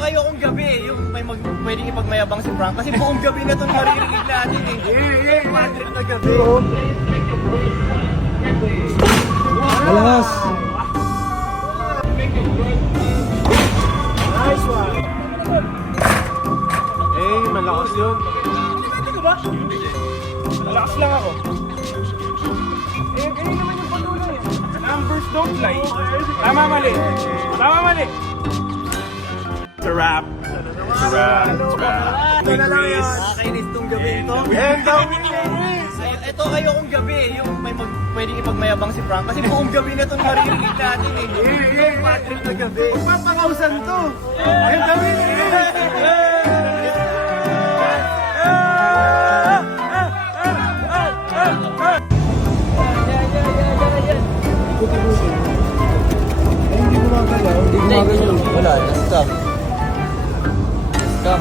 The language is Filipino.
kayo kung gabi, yung pwedeng ipagmayabang si Frank. Kasi buong gabi na itong maririnig natin eh. Bad trip na gabi. Malakas. Nice one. Eh, malakas yun. Hindi ko ba? Malakas lang ako. Eh, ganyan naman yung patuloy. Numbers don't lie. Tama mali. Tama mali. It's a wrap. It's a wrap. It's a wrap. Ito na lang yun. Nakakainis tong gabi ito. Ito kayo kung gabi, yung pwedeng ipagmayabang si Frank. Kasi buong gabi na itong maririnig natin eh. Bad trip na gabi. Papakausan to. Ang dami na Hindi mo magalaw. Wala, na-stop. Stop.